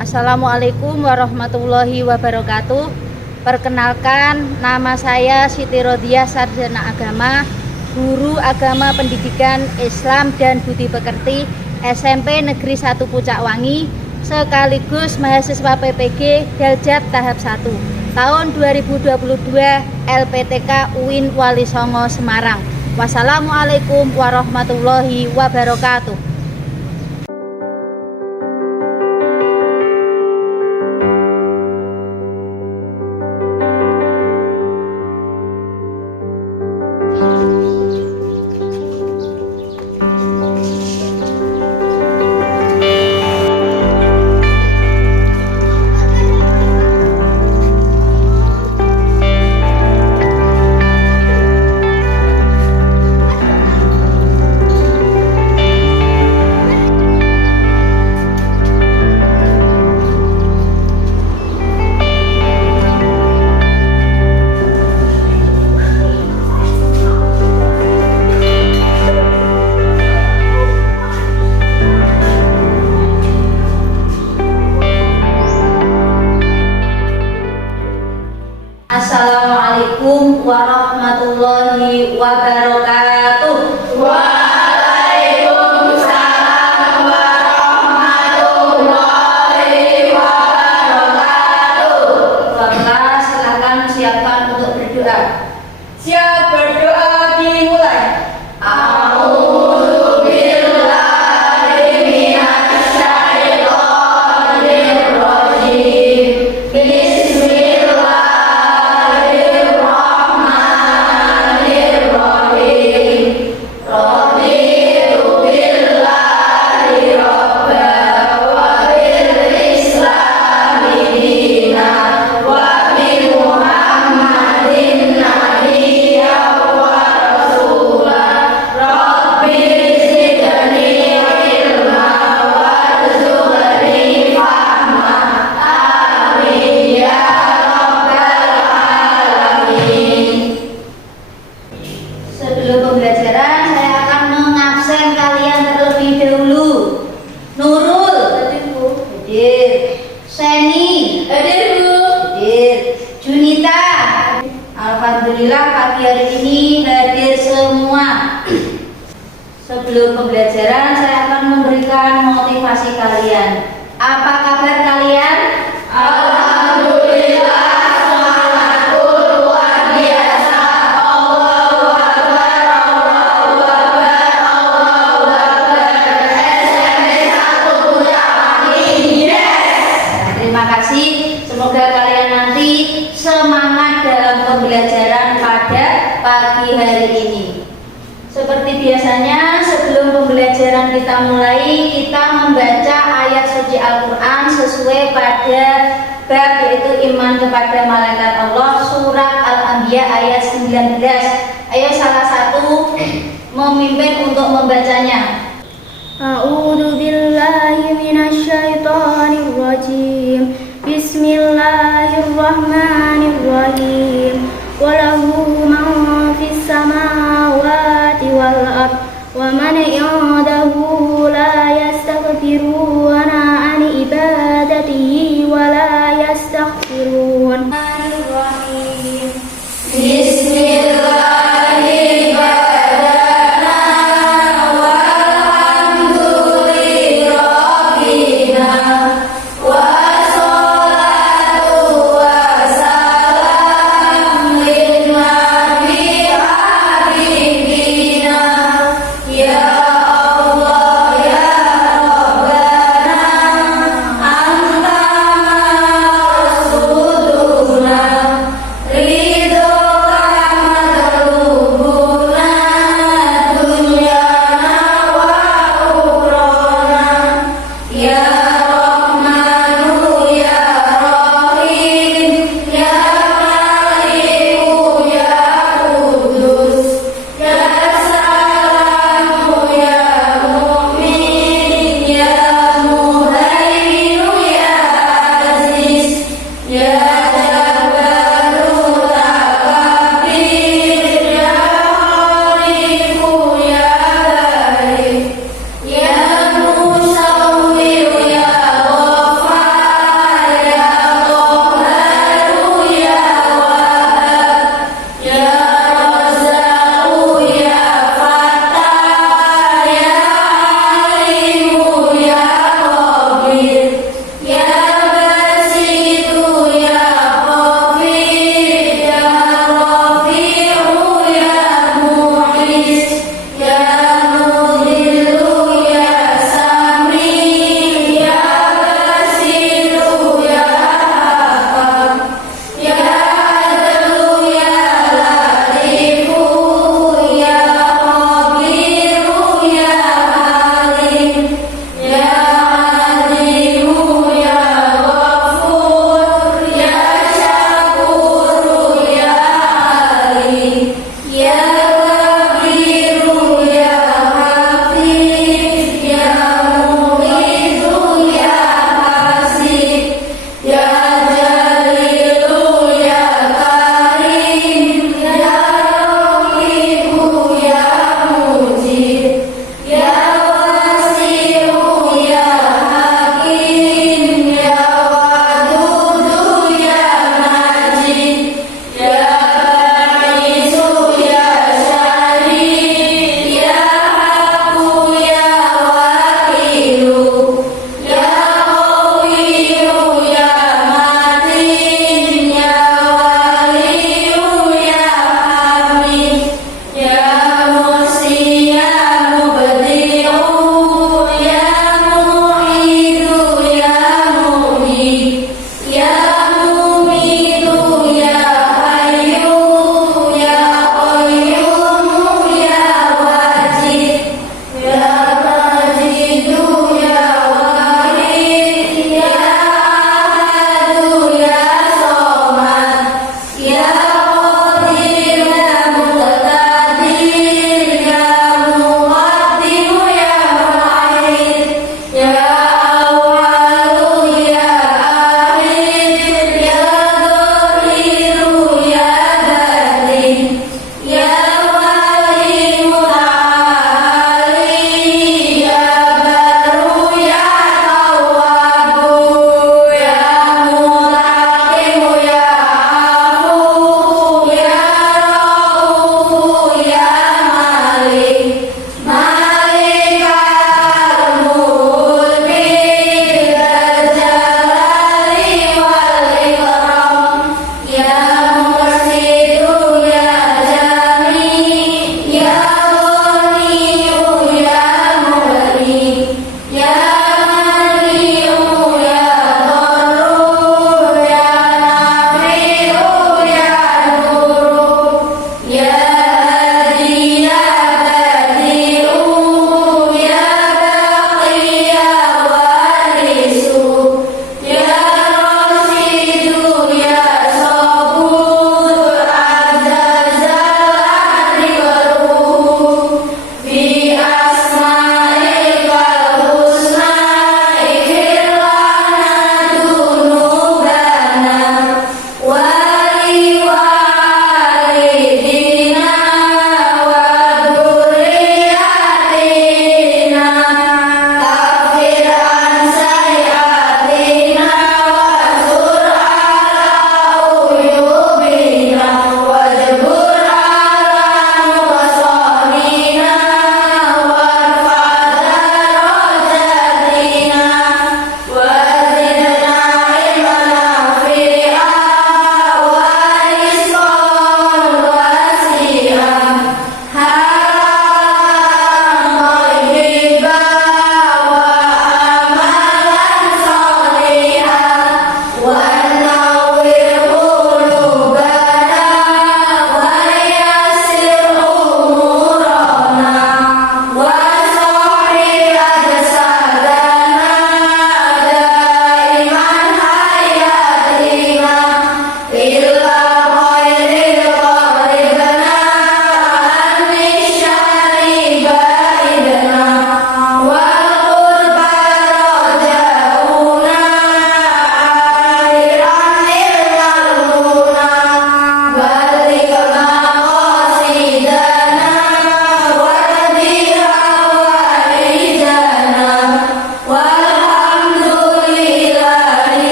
Assalamualaikum warahmatullahi wabarakatuh. Perkenalkan, nama saya Siti Rodiah, sarjana agama, guru agama pendidikan Islam dan Budi Pekerti SMP Negeri 1 Pucakwangi, sekaligus mahasiswa PPG Daljat tahap 1 tahun 2022 LPTK UIN Wali Songo Semarang. Wassalamualaikum warahmatullahi wabarakatuh. Assalamualaikum warahmatullahi wabarakatuh. Waalaikumsalam warahmatullahi wabarakatuh. Bapak, silakan siapkan untuk berdoa. Siap, berdoa dimulai. Sebelum pembelajaran, saya akan mengabsen kalian terlebih dahulu. Nurul, hadir Bu. Hadir. Seni, Hadir, Bu. hadir. Junita, alhamdulillah pagi hari ini hadir semua. Sebelum pembelajaran, saya akan memberikan motivasi kalian. Apa kabar kalian? Alhamdulillah, semangatku luar biasa. Allahu Akbar, Allahu Akbar, Allahu Akbar. SMP 1 Pucakwangi, yes. Terima kasih. Semoga kalian nanti semangat dalam pembelajaran pada pagi hari ini. Seperti biasanya, sebelum pembelajaran kita mulai, kita membaca ayat suci Al-Quran sesuai pada bab, yaitu iman kepada malaikat Allah, surat Al-Anbiya ayat 19. Ayo salah satu memimpin untuk membacanya. A'udzu billahi minasyaitonir rajim. Bismillahirrahmanirrahim. Walahu man fis samawati wal ard wa man 'indahu la yastaghfiruna an ibadatihi wa la yastaghfirun. Bismillahirrahmanirrahim. Wassalatu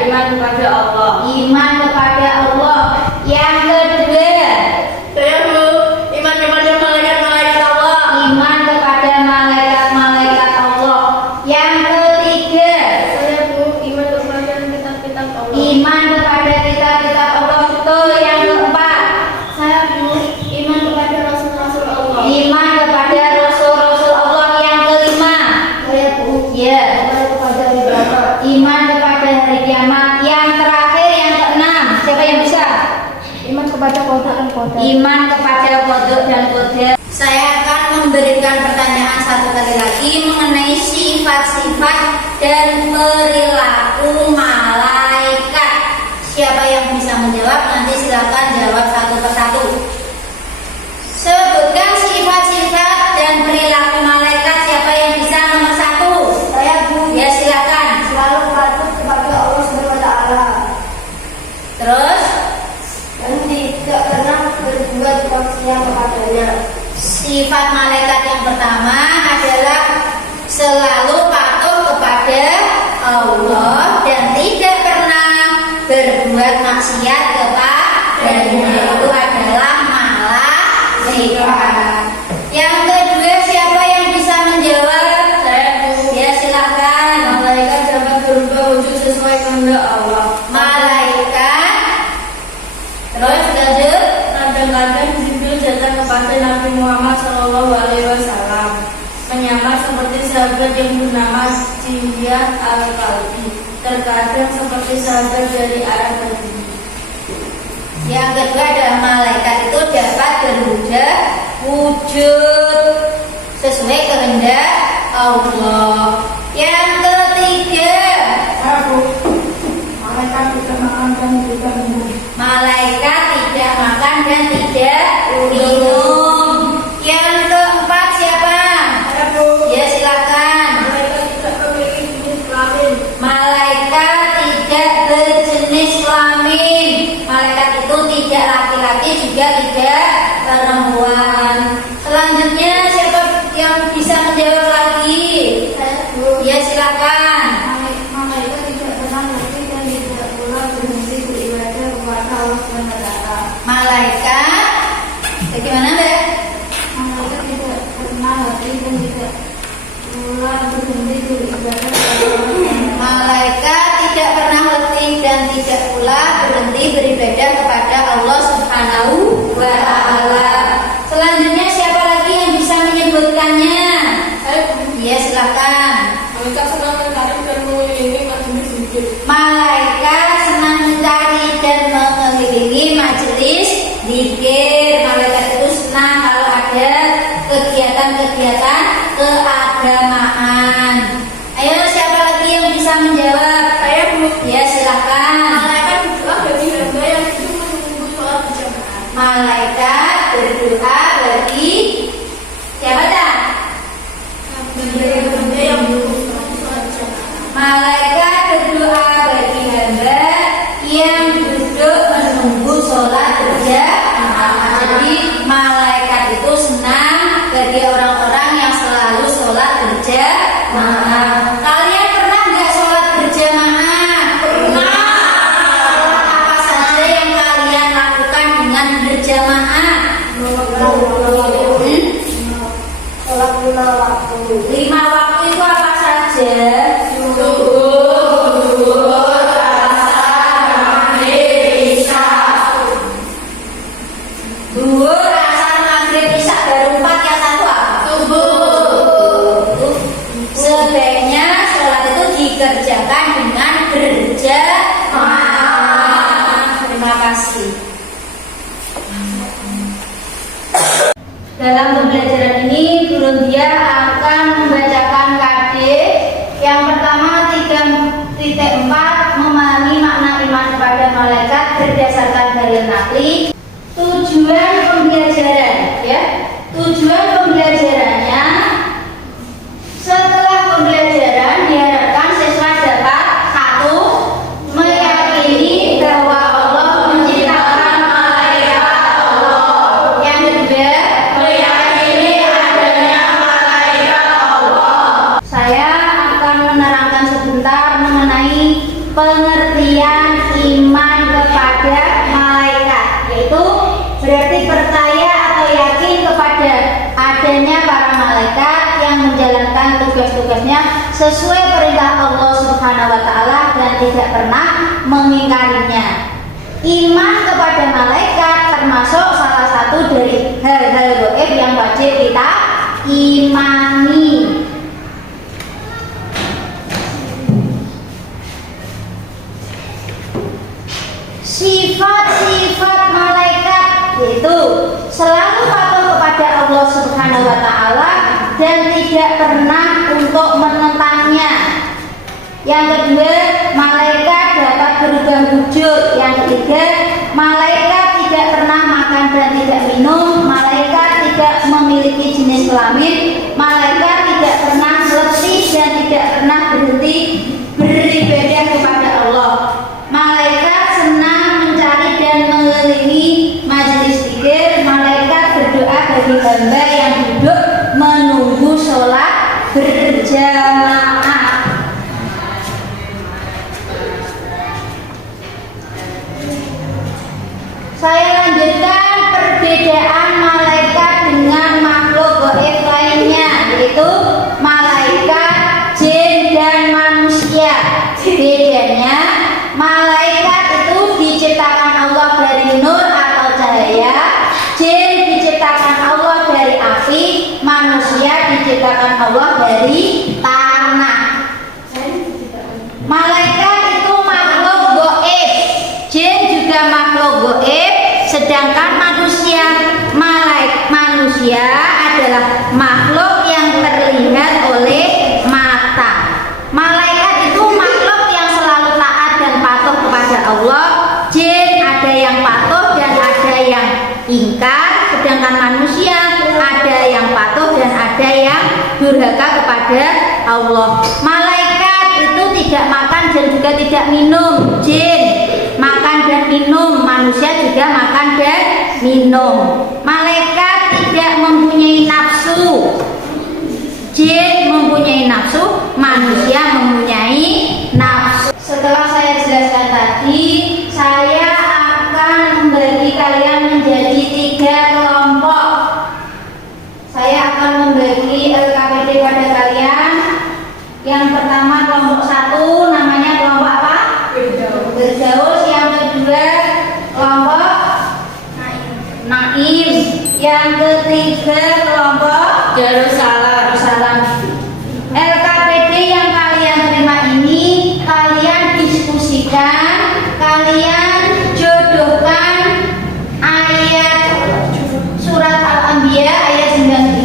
iman kepada Allah. Iman kepada Allah. Yang kedua, Saya Bu, iman kepada malaikat-malaikat Allah. iman kepada malaikat-malaikat Allah. Yang ketiga, Saya Bu, iman kepada kitab-kitab Allah. iman kepada kitab-kitab Allah. Betul. Yang keempat, Saya Bu, iman kepada rasul-rasul Allah. iman kepada rasul-rasul Allah. Yang kelima, Saya Bu, ya, iman kepada hari kiamat. iman kepada hari kiamat. Yang terakhir, yang keenam, siapa yang bisa? Iman kepada qada dan qadar. Iman kepada kodok dan qadar. Saya akan memberikan pertanyaan satu kali lagi mengenai sifat-sifat dan perilaku malaikat. Siapa yang bisa menjawab nanti silakan jawab satu persatu. Sebutkan sifat-sifat dan perilaku malaikat. Siapa yang bisa nomor satu? Saya Bu, Ya silakan. selalu patuh kepada Allah Subhanahu wa taala Terus dan tidak pernah berbuat maksiat kepadanya. sifat malaikat yang pertama adalah selalu patuh kepada Allah dan tidak pernah berbuat maksiat kepadanya. Itu adalah malaikat. Yang kedua, siapa yang bisa menjawab? Saya Bu, Ya silakan. malaikat dapat berubah wujud sesuai kehendak Allah. Malaikat. Terus lanjut. Kadang-kadang Jibril datang kepada Nabi Muhammad SAW menyamar seperti sahabat yang bernama Diyah al-Kalbi, terkadang seperti sahabat dari Arab Badui. Yang kedua adalah malaikat itu dapat berubah wujud sesuai kehendak Allah. Yang ketiga, Malaikat tidak makan dan tidak minum. malaikat tidak makan dan tidak minum. Yang keempat siapa? Ya silakan. Malaikat tidak memiliki jenis kelamin. Malaikat tidak berjenis kelamin. Malaikat itu tidak laki-laki juga tidak perempuan. Selanjutnya siapa yang bisa menjawab lagi? Ya silakan. Malaikat tidak pernah mati dan tidak pula berhenti beribadah kepada Allah SWT. Malaikat bagaimana Mbak? Malaikat tidak pernah mati dan tidak pula berhenti beribadah kepada Allah SWT. Malaikat tidak pernah letih dan tidak pula berhenti beribadah kepada Allah Subhanahu wa taala. Selanjutnya siapa lagi yang bisa menyebutkannya? Ya silakan. Malaikat senang mencari dan mengelilingi majelis zikir. Malaikat senang mencari dan mengelilingi majelis zikir. Malaikat itu senang kalau ada kegiatan-kegiatan keagamaan. Ayo siapa lagi yang bisa menjawab? Saya Bu, Ya silakan. malaikat berdoa bagi hamba yang hidup menunggu sholat berjamaah. Malaikat berdoa bagi siapa dah? Hamba yang menunggu sholat berjamaah. Malaikat berdoa bagi hamba yang duduk menunggu sholat berjamaah. Jadi malaikat itu senang bagi orang-orang yang selalu sholat berjamaah. Kalian pernah nggak sholat berjamaah? Pernah. Apa saja yang kalian lakukan dengan berjamaah? Sholat lima waktu. 5 waktu itu apa saja? Duhur, asar, maghrib, isya baru 4 yang satu apa? Subuh. Sebaiknya sholat itu dikerjakan dengan berjamaah. Terima kasih. Dalam pembelajaran ini, Guru Dia akan membacakan KD. Yang pertama 3.4 memahami makna iman kepada malaikat berdasarkan dalil nakli. Tujuan pembelajaran, ya. Tujuan pembelajarannya setelah pembelajaran diharapkan siswa dapat 1. Meyakini bahwa Allah menciptakan malaikat Allah. Yang kedua, Meyakini kalian iman kepada malaikat, yaitu berarti percaya atau yakin kepada adanya para malaikat yang menjalankan tugas-tugasnya sesuai perintah Allah Subhanahu wa taala dan tidak pernah mengingkarinya. Iman kepada malaikat termasuk salah satu dari hal-hal gaib yang wajib kita imani. Sifat-sifat malaikat yaitu selalu patuh kepada Allah Subhanahu wa taala dan tidak pernah untuk menentangnya. Yang kedua, malaikat dapat berubah wujud. Yang ketiga, malaikat tidak pernah makan dan tidak minum. Malaikat tidak memiliki jenis kelamin. Malaikat tidak pernah letih dan tidak pernah berhenti beribadah kepada Allah. Malaikat senang mencari dan mengelilingi majelis zikir. Malaikat berdoa bagi hamba yang duduk menunggu sholat berjamaah. Saya lanjutkan perbedaan malaikat dengan makhluk gaib lainnya, yaitu malaikat, jin, dan manusia. Bedanya, malaikat itu diciptakan Allah dari nur atau cahaya, jin diciptakan Allah dari api, manusia diciptakan Allah dari tanah. Malaikat itu makhluk gaib, jin juga makhluk gaib, sedangkan manusia adalah makhluk yang terlihat oleh mata. Malaikat itu makhluk yang selalu taat dan patuh kepada Allah. Jin ada yang patuh dan ada yang ingkar, sedangkan manusia ada yang patuh dan ada yang durhaka kepada Allah. Malaikat itu tidak makan dan juga tidak minum. Jin makan dan minum, manusia juga makan dan minum. Malaikat tidak mempunyai nafsu. Jin mempunyai nafsu, manusia mempunyai nafsu. Setelah saya jelaskan tadi, saya akan membagi kalian menjadi 3 kelompok. Saya akan membagi LKPD pada kalian. Yang pertama kelompok 1 namanya kelompok apa? Firdaus. Yang kedua kelompok Naim. Yang ketiga kelompok Darussalam. LKPD yang kalian terima ini kalian diskusikan, kalian jodohkan ayat surat Al-Anbiya ayat 19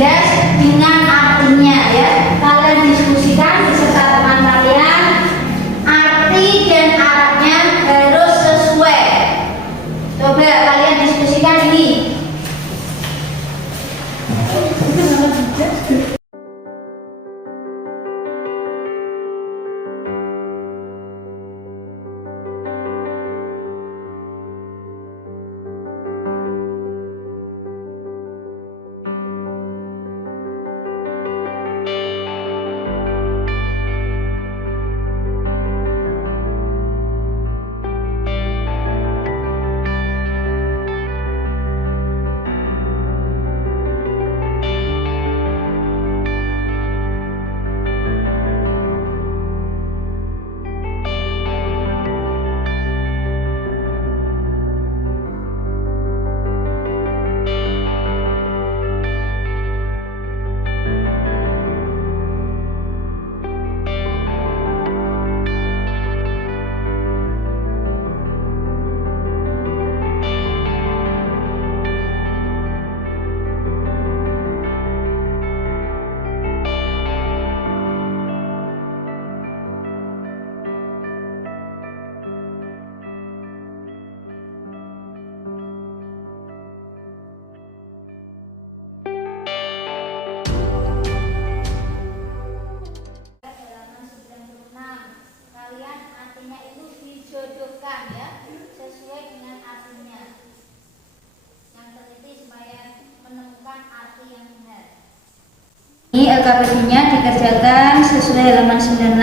dengan artinya ya. Kalian diskusikan beserta teman kalian, arti dan arabnya harus sesuai. Coba kalian diskusikan ini. Ini LKPD-nya dikerjakan sesuai halaman 96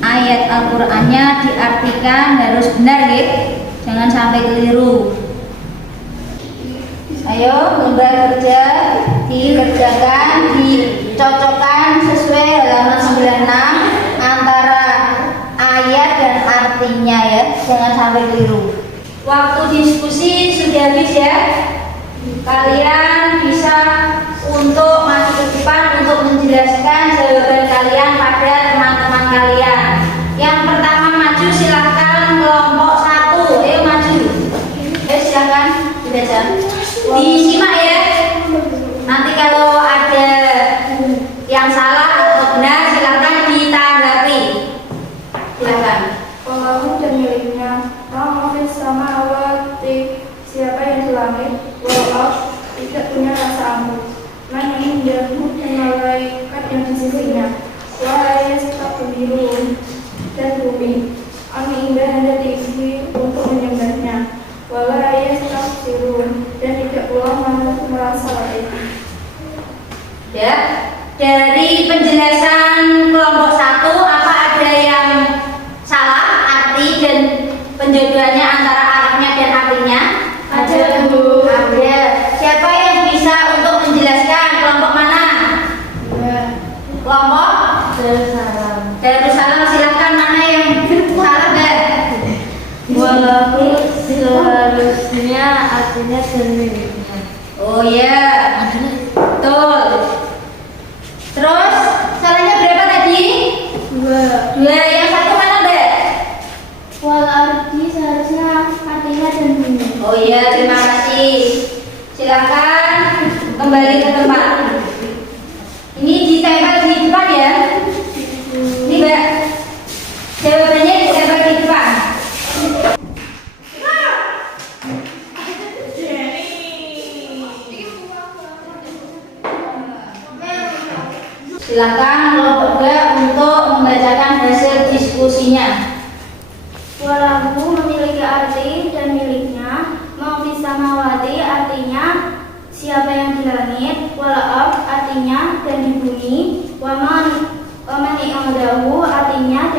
ayat ayat Al-Qur'annya diartikan harus benar ya. Jangan sampai keliru. Ayo lembar kerja dikerjakan, dicocokkan sesuai halaman 96 antara ayat dan artinya ya. Jangan sampai keliru. Waktu diskusi sudah habis ya. Kalian bisa untuk maju ke depan untuk menjelaskan jawaban kalian pada teman-teman kalian. Yang pertama maju silahkan kelompok 1. Ayo maju. Silahkan dibaca. Disimak ya. Nanti kalau ada yang salah atau benar silahkan ditanggapi. Silahkan. Kalau dan miliknya, Ma'afis sama awati, siapa yang di langit, walau tidak punya rasa ampun. Man indahu dan malaikat yang di sisinya, wa yastakbirun dan bumi. Ami indah hanya tinggi untuk menyembahnya, wala yastakbirun dan tidak pula merasa letih. Ya, dari penjelasan kelompok 1 apa ada yang salah arti dan penjodohannya antara Arabnya dan artinya? Ada, Bu. Ada. Siapa yang bisa untuk menjelaskan kelompok mana? Kelompok Darussalam. Silakan, mana yang salah, Mbak? Walaupun seharusnya artinya sendirinya. Oh ya, betul. Terus salahnya berapa tadi? 2. Yang satu mana, Mbak? Wal ardi seharusnya artinya dan bumi. Oh iya, terima kasih. Silakan kembali ke tempat. Ini ditempel di depan ya. Ini Mbak, jawabannya ditempel di depan. Silakan kelompok 2 untuk membacakan hasil diskusinya. Walahu memiliki arti dan miliknya. Ma'afis samawati artinya siapa yang di langit. Wala'ab artinya dan di bumi. Waman i'adahu artinya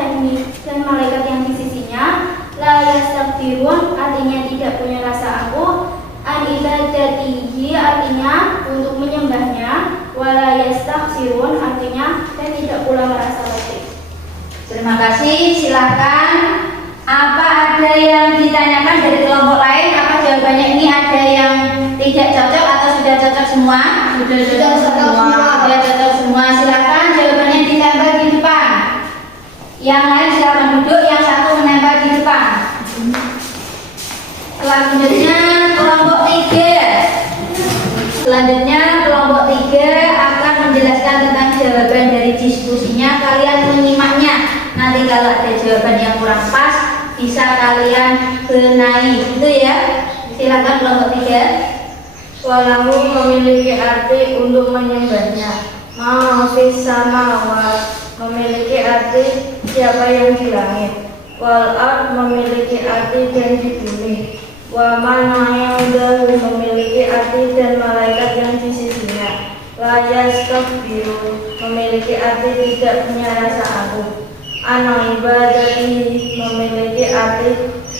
dan malaikat yang di sisinya. La yastakbirun artinya tidak punya rasa ampun. An ibadatihi artinya untuk menyembahnya. Wala yastakhsirun artinya dan tidak pula merasa letih. Terima kasih. Silakan. Apa ada yang ditanyakan dari kelompok lain? Apa jawabannya ini ada yang tidak cocok atau sudah cocok semua? Sudah cocok semua. Sudah cocok semua. Silakan jawabannya ditempel di depan. Yang lain silakan duduk. Yang satu menempel di depan. Selanjutnya kelompok 3. Selanjutnya kelompok 3 akan menjelaskan tentang jawaban dari diskusinya. Kalian menyimaknya. Nanti kalau ada jawaban yang kurang pas bisa kalian benahi, itu ya. Silakan kelompok 3. Walahu memiliki arti untuk menyembahnya. Ma'afis samawat memiliki arti siapa yang di langit. Wal ard memiliki arti dan di bumi. Wa man ma'indahu memiliki arti dan malaikat yang di sisinya. La yastakbirun memiliki arti tidak punya rasa ampun. Ana ibadati memiliki arti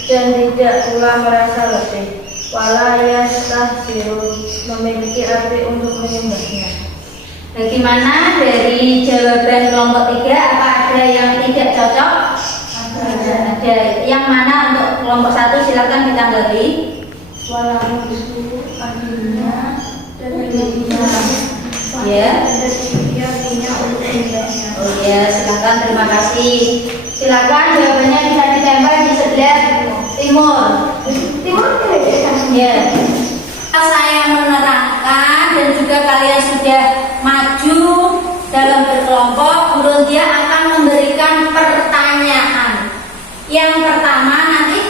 dan tidak pula merasa letih. Wala yastahsirun memiliki arti untuk menyembahnya. Bagaimana dari jawaban kelompok 3? Apa ada yang tidak cocok? Ada. Yang mana untuk kelompok 1? Silakan ditanggapi. Walau itu artinya dan miliknya. Ya. Artinya untuk menyembahnya. Oh ya, silakan, terima kasih. Silakan jawabannya bisa ditempel di sebelah timur. Ya. Saya menerangkan dan juga kalian sudah maju dalam berkelompok, kemudian dia akan memberikan pertanyaan. Yang pertama nanti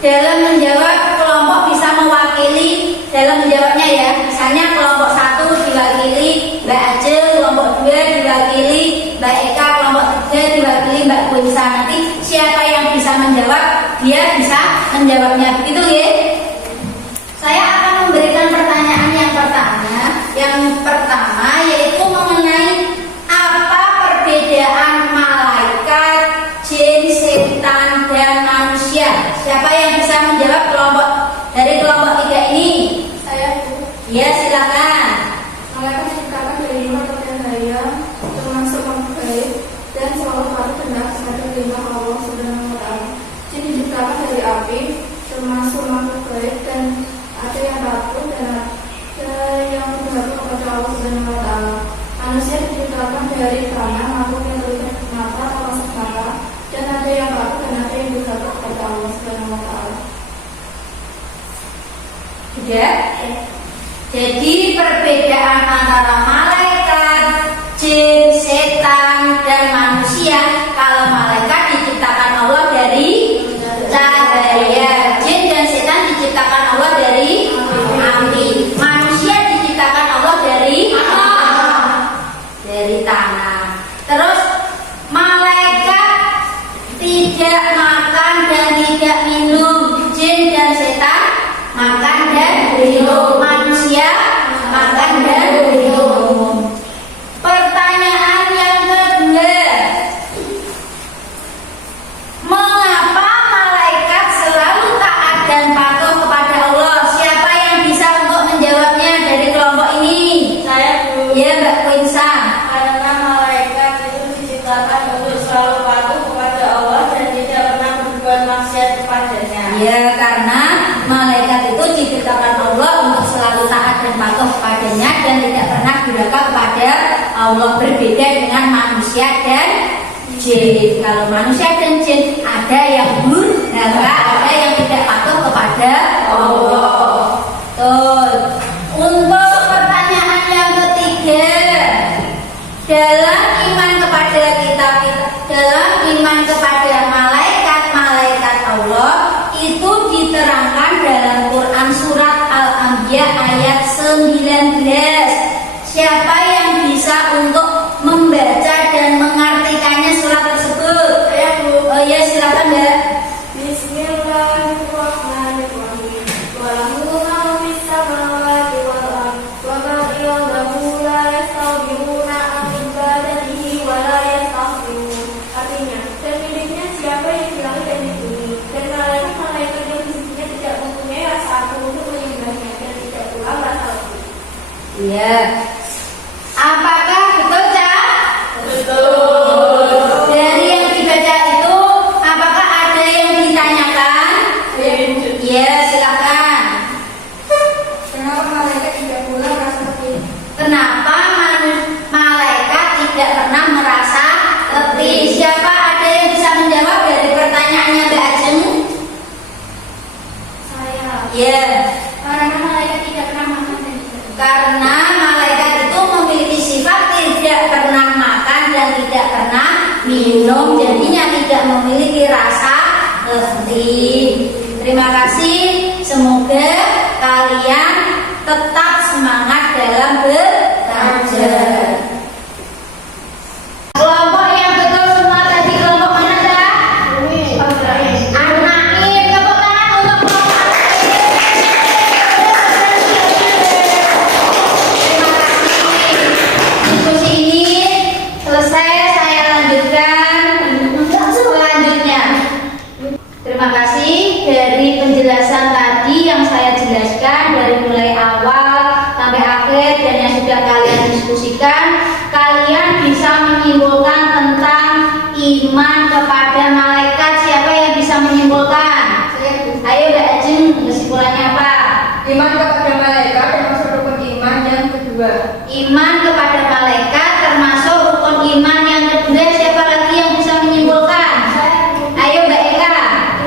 dalam menjawab kelompok bisa mewakili dalam menjawabnya ya. Misalnya kelompok 1 diwakili Mbak Acil, kelompok 2 diwakili Mbak Eka, kelompok 3 diwakili Mbak Kunsa. Nanti siapa yang bisa menjawab, dia bisa menjawabnya. Begitu ya. Saya akan memberikan pertanyaan yang pertama. Yang pertama yaitu mengenai apa perbedaan malaikat, jin, Siapa yang bisa menjawab dari kelompok 3 ini? Saya Bu. Ya, silakan. Malaikat diciptakan dari 5 kriteria, termasuk makhluk gaib dan selalu patuh hendak kepada perintah Allah Subhanahu wa Ta'ala. Jin diciptakan dari api, termasuk makhluk gaib dan ada yang patuh dan ada yang berbakti kepada Allah Subhanahu wa Ta'ala. Manusia diciptakan dari tanah, makhluk yang berikan mata atau kasat mata, dan ada yang patuh dan ada yang berbakti kepada Allah Subhanahu wa Ta'ala. Sudah? Jadi perbedaan antara malaikat, jin, setan, dan manusia. Kalau malaikat diciptakan Allah dari cahaya, jin dan setan diciptakan Allah dari api, manusia diciptakan Allah dari tanah. Terus malaikat tidak makan dan tidak minum, jin dan setan makan dan minum, manusia makan dan minum. Pertanyaan yang kedua, mengapa malaikat selalu taat dan patuh kepada Allah? Siapa yang bisa untuk menjawabnya dari kelompok ini? Saya Bu. Ya, Mbak Quinsan. Karena malaikat itu diciptakan untuk selalu patuh kepada Allah dan tidak pernah berbuat maksiat kepadanya. Ya, karena malaikat itu diciptakan Allah untuk selalu taat dan patuh kepadanya dan tidak pernah durhaka kepada Allah, berbeda dengan manusia dan jin. Kalau manusia dan jin ada yang durhaka, ada yang tidak patuh kepada Allah. Tuh. Untuk pertanyaan yang ketiga, dalam iman kepada dalam iman kepada malaikat Allah itu diterangkan dalam Quran surat Al-Anbiya ayat 19. Siapa yang bisa untuk membaca dan mengartikannya surat tersebut? Saya Bu. Oh ya, silakan Mbak. Bismillahirrahmanirrahim. Walahu ma fis samawati wal ardh wa ma ya'lamu la yastawbiruna an ibadatihi wa la yastahsirun. Artinya, dan miliknya siapa yang di langit dan di bumi, dan malaikat yang di sisinya tidak mempunyai rasa aku untuk menyembahnya dan tidak pula rasa aku. Iya. Apakah betul, Cak? Betul. Dari yang dibaca itu, apakah ada yang ditanyakan? Iya, silakan. Kenapa malaikat tidak pula merasa letih? Kenapa malaikat tidak pernah merasa letih? Siapa ada yang bisa menjawab dari pertanyaannya Mbak Ajeng? Saya. Ya, Karena malaikat tidak pernah makan dan tidak karena malaikat itu memiliki sifat tidak pernah makan dan tidak pernah minum, jadinya tidak memiliki rasa letih. Terima kasih. Semoga kalian tetap semangat dalam belajar. Kelompok yang betul semua tadi kelompok mana, Cak? An-Naim. Tepuk tangan untuk kelompok An-Naim. Terima kasih. Diskusi ini selesai, saya lanjutkan selanjutnya. Terima kasih dari penjelasan tadi yang saya jelaskan dari mulai awal sampai akhir dan yang sudah kalian diskusikan. Kalian bisa menyimpulkan tentang iman kepada malaikat. Siapa yang bisa menyimpulkan? Ayo Mbak Ajeng, kesimpulannya apa? Iman kepada malaikat termasuk rukun iman yang kedua. Iman kepada malaikat termasuk rukun iman yang kedua. Siapa lagi yang bisa menyimpulkan? Ayo Mbak Eka.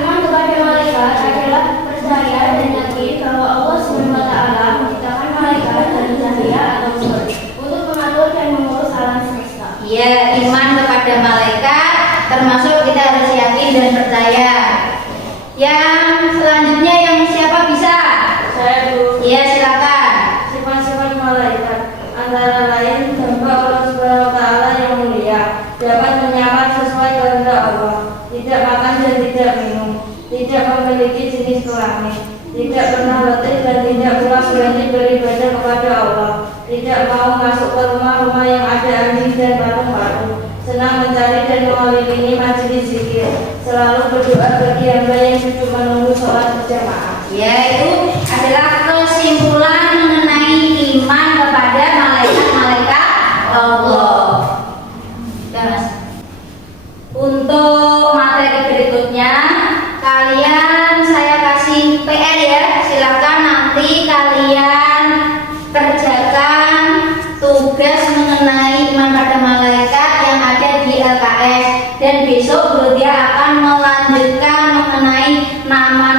Iman kepada malaikat adalah percaya dan yakin bahwa Allah SWT menciptakan malaikat dari cahaya atau nur untuk mengatur dan mengurus alam semesta. Ya, iman kepada malaikat termasuk kita harus yakin dan percaya. Yang selanjutnya yang siapa bisa? Saya Bu. Ya, silakan. Sifat-sifat malaikat antara lain hamba Allah Subhanahu wa Ta'ala yang mulia, dapat menyamar sesuai kehendak Allah, tidak makan dan tidak minum, tidak memiliki jenis kelamin, tidak pernah letih dan tidak pula berhenti beribadah kepada Allah, tidak mau masuk ke rumah-rumah yang ada anjing dan patung-patung, senang mencari dan mengelilingi majelis zikir, selalu berdoa bagi hamba yang sujud menunggu nama